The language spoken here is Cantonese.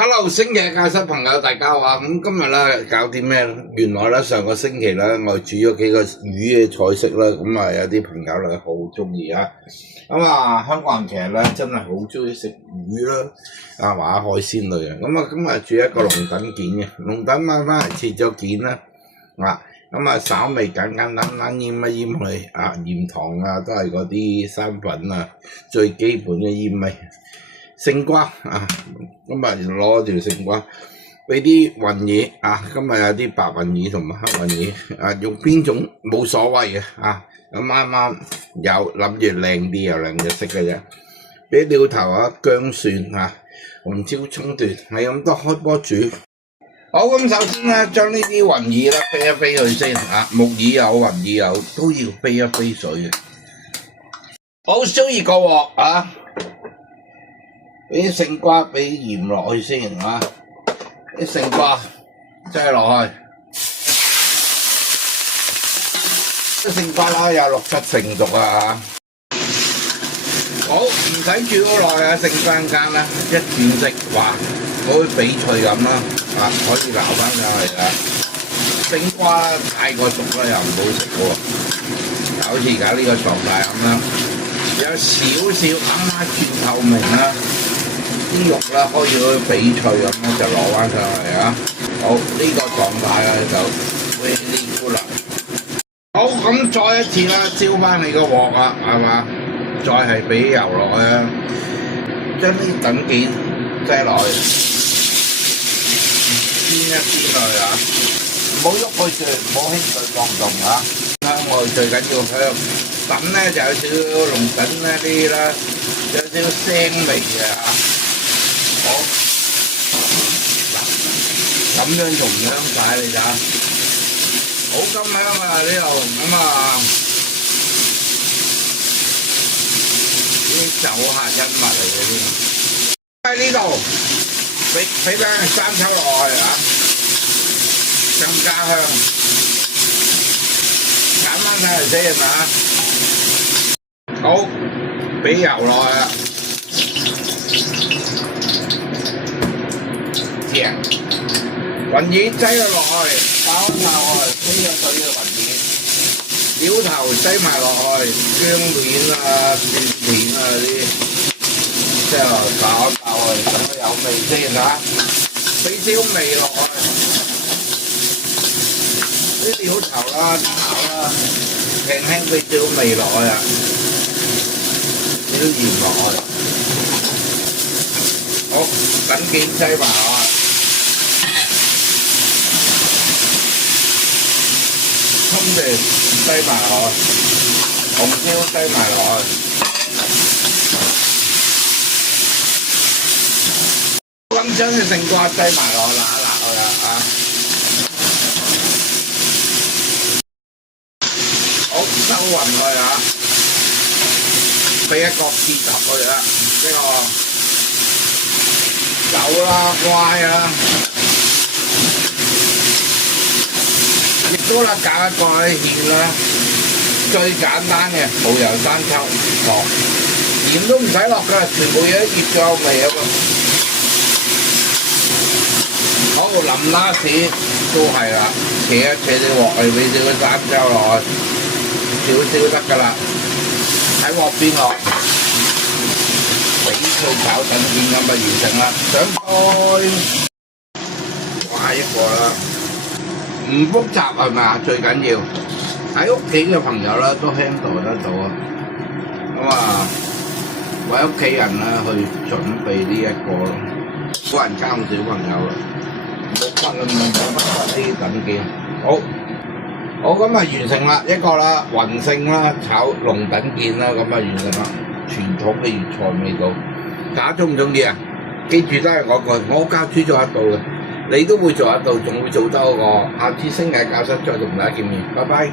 Hello，星嘅教室朋友大家好啊！咁今日咧搞啲咩咧？原來咧上個星期咧我煮咗幾個魚嘅菜式啦，咁啊有啲朋友咧好中意啊！咁啊香港人其實咧真係好中意食魚啦，啊或者海鮮類嘅。咁啊今日煮一個龍躉件嘅，龍躉買翻嚟切咗件啦，咁啊稍微簡簡單單醃一醃佢啊，鹽糖啊都係嗰啲生粉啊最基本嘅醃味。勝瓜啊，今日攞條勝瓜，俾啲雲耳啊，今日有啲白雲耳同埋黑雲耳啊，用邊種冇所謂嘅啊，咁啱啱有諗住靚啲又靚嘅色嘅啫，俾料頭啊薑蒜啊，紅椒葱段，係咁多開波煮。好，咁首先咧將呢啲雲耳咧飛一飛佢先啊，木耳有雲耳有都要飛一飛水嘅。好，燒熱個鑊啊！俾啲勝瓜俾鹽落去先啊！啲勝瓜擠落去，啲勝瓜啦有6-7成熟啊！好，唔使煮好耐啊，剩翻間啦，一轉色，哇，好似翡翠咁啦，啊，可以撈翻上嚟啦。勝瓜太過熟啦，又唔好食喎，好似而家呢個狀態咁啦，有少少啱啱轉透明啦。啲肉啦可以好似翡翠咁咧，就攞翻上嚟啊！好，呢個狀態咧就 very good 啦。好，咁再一次啦，燒翻你個鑊啊，係嘛？再係俾油落去啊，將啲躉件擠落去，煎一煎落去啊！唔好喐佢住，唔好輕舉放動啊！香我最緊要香，躉咧就有少少龍躉呢啲啦，有少少腥味嘅啊！好，嗱，咁樣仲唔香晒你睇，好金香啊呢度，咁啊，啲酒客恩物嚟嘅呢，喺呢度俾翻生抽落去啊，更加香，揀翻晒嚟先啊，好，俾油落去啊。雲耳擠咗落去，爆一爆去，飛咗水嘅雲耳，料頭擠埋落去，薑片啊、蒜片啊啲，之後爆一爆去，等佢有味先嚇，俾少味落去，啲料頭啦、炒啦，輕輕俾少味落去啊，少鹽落去，好，躉件擠埋落去。葱段擠埋落去，紅椒擠埋落去，咁將啲勝瓜擠埋落去，揦一揦佢啊！好，收勻佢啊！俾一個結合佢啊！呢個酒啦、乖啦。亦都啦，搞一個啲芡啦，最簡單嘅蠔油生抽落，鹽都唔使落㗎，全部嘢都醃咗味啊嘛。好，淋拉士都係啦，扯一扯啲鑊去，俾少少生抽落去，少少得㗎啦。喺鑊邊落，翡翠炒躉件咁就完成啦。上菜，哇一個啦。唔複雜係咪啊？最緊要喺屋企嘅朋友啦，都 handle 得到啊！咁啊，為屋企人啦去準備呢一個咯，好人教小朋友啦，冇骨啦，冇啲躉件，好咁啊完成啦一個啦，雲勝啦炒龍躉件啦，咁啊完成啦，傳統嘅粵菜味道，大家中唔中意啊？記住都係嗰句，我教煮做得到嘅。你都會做得到，仲會做得好過。下次星藝教室再同大家見面，拜拜。